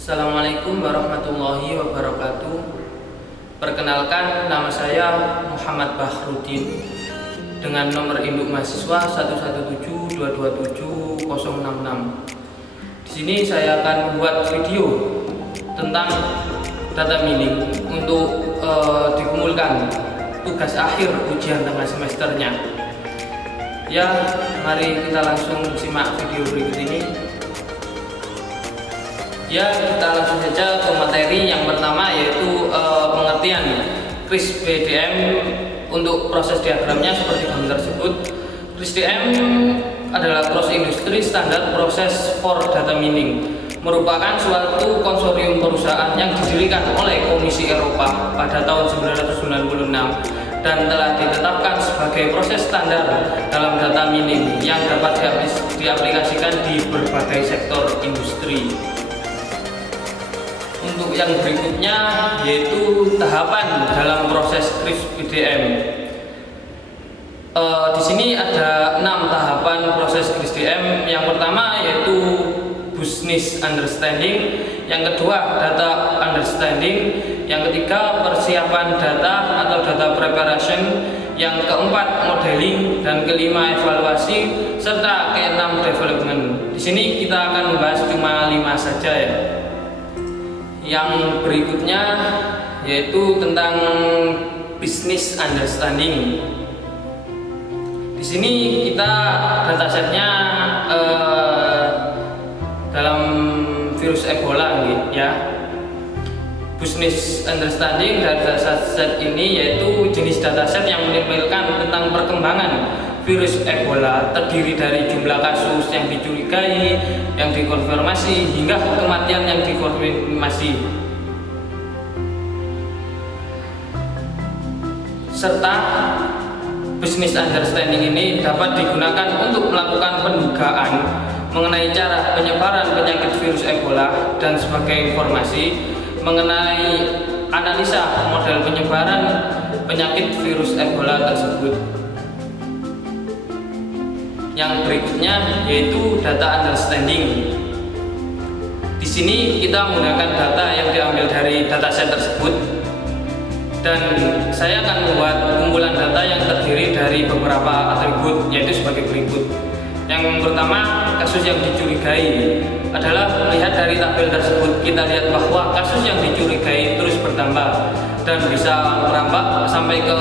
Assalamualaikum warahmatullahi wabarakatuh. Perkenalkan, nama saya Muhammad Bahrudin dengan nomor induk mahasiswa 117227066. Di sini saya akan membuat video tentang data mining untuk dikumpulkan tugas akhir ujian tengah semesternya. Ya, mari kita langsung simak video berikut ini. Ya, kita langsung saja ke materi yang pertama, yaitu pengertian kris BDM untuk proses diagramnya seperti gambar tersebut. Kris DM adalah cross industry standard process for data mining, merupakan suatu konsorsium perusahaan yang didirikan oleh Komisi Eropa pada tahun 1996 dan telah ditetapkan sebagai proses standar dalam data mining yang dapat diaplikasikan di berbagai sektor industri. Untuk yang berikutnya, yaitu tahapan dalam proses kris BDM. Di sini ada 6 tahapan proses kris BDM. Yang pertama yaitu business understanding, yang kedua data understanding, yang ketiga persiapan data atau data preparation, yang keempat modeling, dan kelima evaluasi, serta keenam development. Di sini kita akan membahas cuma 5 saja ya. Yang berikutnya yaitu tentang business understanding. Di sini kita datasetnya dalam virus Ebola ya. Business understanding dataset ini yaitu jenis dataset yang menempelkan tentang perkembangan virus Ebola, terdiri dari jumlah kasus yang dicurigai, yang dikonfirmasi, hingga kematian yang dikonfirmasi, serta business understanding ini dapat digunakan untuk melakukan pendugaan mengenai cara penyebaran penyakit virus Ebola dan sebagai informasi mengenai analisa model penyebaran penyakit virus Ebola tersebut. Yang berikutnya yaitu data understanding. Di sini kita menggunakan data yang diambil dari dataset tersebut, dan saya akan membuat kumpulan data yang terdiri dari beberapa atribut, yaitu sebagai berikut. Yang pertama, kasus yang dicurigai. Adalah melihat dari tabel tersebut, kita lihat bahwa kasus yang dicurigai terus bertambah dan bisa merambah sampai ke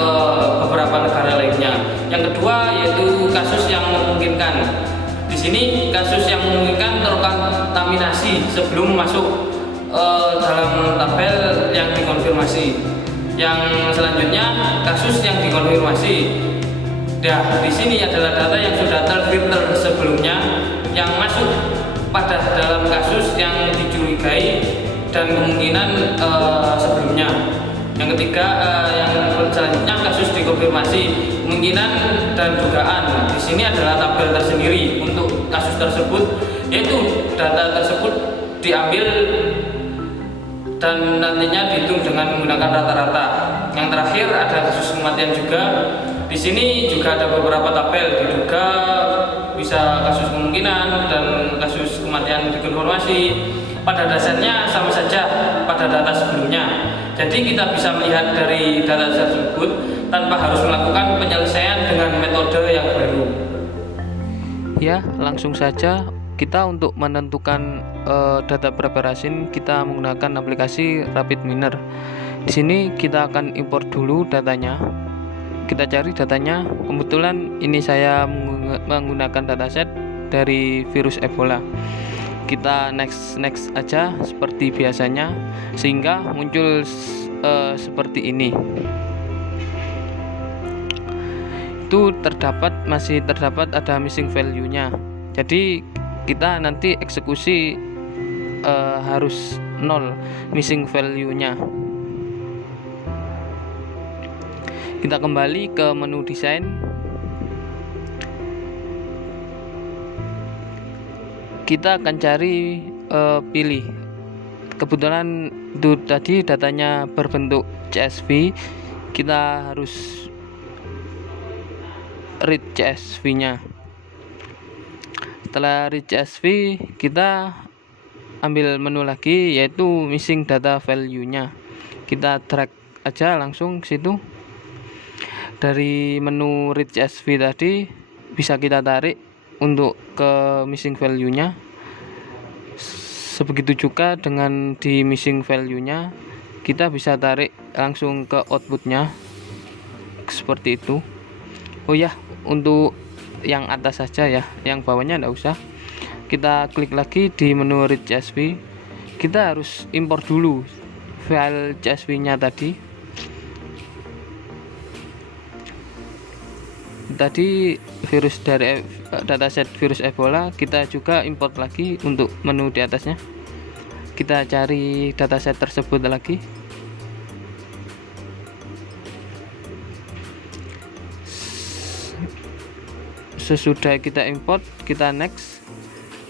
beberapa negara lainnya. Yang kedua yaitu kasus yang memungkinkan. Di sini kasus yang memungkinkan terkontaminasi sebelum masuk dalam tabel yang dikonfirmasi. Yang selanjutnya kasus yang dikonfirmasi. Nah, di sini adalah data yang sudah terfilter sebelumnya yang masuk pada dalam kasus yang dicurigai dan kemungkinan sebelumnya. Yang ketiga, yang selanjutnya kasus dikonfirmasi, kemungkinan dan dugaan. Di sini adalah tabel tersendiri untuk kasus tersebut, yaitu data tersebut diambil dan nantinya dihitung dengan menggunakan rata-rata. Yang terakhir ada kasus kematian juga. Di sini juga ada beberapa tabel, diduga bisa kasus kemungkinan dan kasus kematian dikonfirmasi. Pada dasarnya sama saja pada data sebelumnya. Jadi kita bisa melihat dari data tersebut tanpa harus melakukan penyelesaian dengan metode yang baru. Ya, langsung saja kita untuk menentukan data preparation kita menggunakan aplikasi RapidMiner. Di sini kita akan import dulu datanya. Kita cari datanya. Kebetulan ini saya menggunakan dataset dari virus Ebola. Kita next aja seperti biasanya sehingga muncul seperti ini. Itu masih terdapat ada missing value-nya. Jadi kita nanti eksekusi harus 0 missing value-nya. Kita kembali ke menu desain. Kita akan cari pilih. Kebetulan itu tadi datanya berbentuk CSV. Kita harus read CSV-nya. Setelah read CSV, kita ambil menu lagi, yaitu missing data value-nya. Kita drag aja langsung ke situ. Dari menu read CSV tadi bisa kita tarik untuk ke missing value-nya. Sebegitu juga dengan di missing value-nya, kita bisa tarik langsung ke output-nya seperti itu. Oh ya, untuk yang atas saja ya, yang bawahnya enggak usah. Kita klik lagi di menu read CSV. Kita harus import dulu file CSV-nya tadi. Virus dari dataset virus Ebola, kita juga import lagi untuk menu di atasnya. Kita cari dataset tersebut lagi. Sesudah kita import, kita next.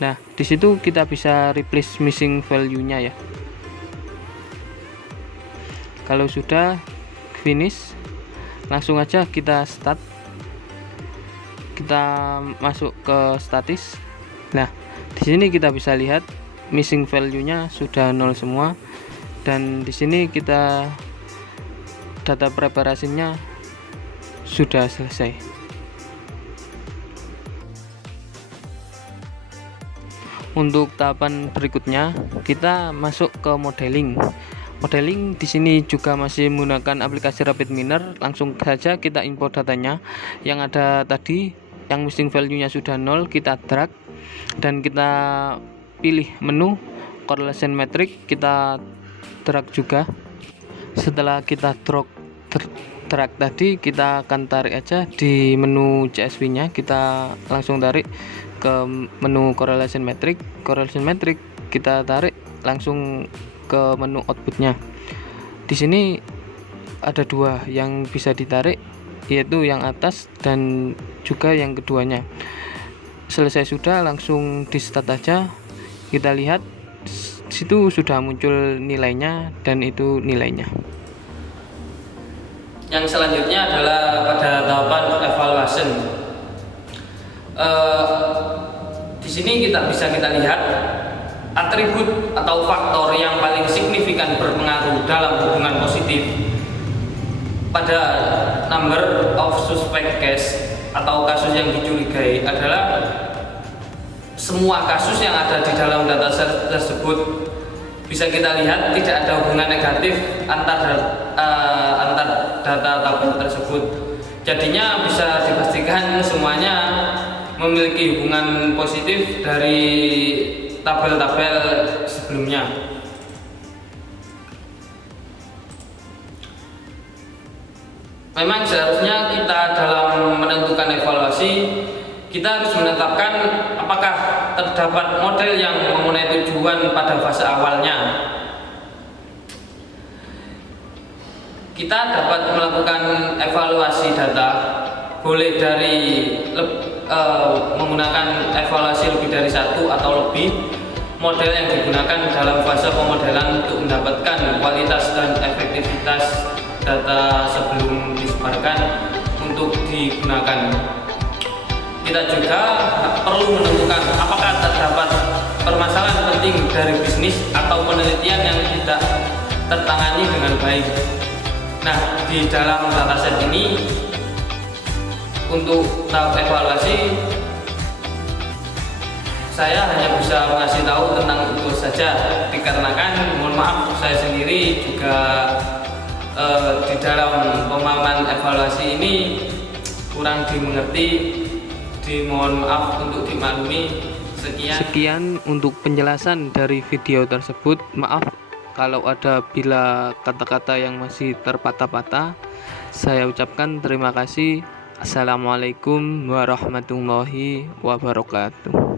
Nah, di situ kita bisa replace missing value-nya ya. Kalau sudah finish, langsung aja kita start. Kita masuk ke statis. Nah, di sini kita bisa lihat missing value-nya sudah 0 semua, dan di sini kita data preparasinya sudah selesai. Untuk tahapan berikutnya, kita masuk ke modeling. Modeling di sini juga masih menggunakan aplikasi RapidMiner. Langsung saja kita import datanya. Yang ada tadi, yang missing value-nya sudah 0, kita drag dan kita pilih menu correlation metric, kita drag juga. Setelah kita drag tadi, kita akan tarik aja di menu CSV-nya. Kita langsung tarik ke menu correlation metric. Kita tarik langsung ke menu outputnya. Di sini ada dua yang bisa ditarik, yaitu yang atas dan juga yang keduanya. Selesai sudah, langsung di start aja. Kita lihat situ sudah muncul nilainya, dan itu nilainya. Yang selanjutnya adalah pada tahapan evaluation. Di sini kita lihat atribut atau faktor yang paling signifikan berpengaruh dalam hubungan positif pada number of suspect case atau kasus yang dicurigai adalah semua kasus yang ada di dalam dataset tersebut. Bisa kita lihat tidak ada hubungan negatif antar data tabel tersebut. Jadinya bisa dipastikan semuanya memiliki hubungan positif dari tabel-tabel sebelumnya. Memang seharusnya kita dalam menentukan evaluasi, kita harus menetapkan apakah terdapat model yang memenuhi tujuan pada fase awalnya. Kita dapat melakukan evaluasi data boleh dari menggunakan evaluasi lebih dari satu atau lebih model yang digunakan dalam fase pemodelan untuk mendapatkan kualitas dan efektivitas data sebelum disebarkan untuk digunakan. Kita juga perlu menentukan apakah terdapat permasalahan penting dari bisnis atau penelitian yang tidak tertangani dengan baik. Nah, di dalam dataset ini untuk tahap evaluasi, saya hanya bisa mengasih tahu tentang itu saja, dikarenakan mohon maaf saya sendiri juga di dalam pemahaman evaluasi ini kurang dimengerti. Mohon maaf untuk dimaklumi. Sekian untuk penjelasan dari video tersebut. Maaf kalau ada bila kata-kata yang masih terpatah-patah. Saya ucapkan terima kasih. Assalamualaikum warahmatullahi wabarakatuh.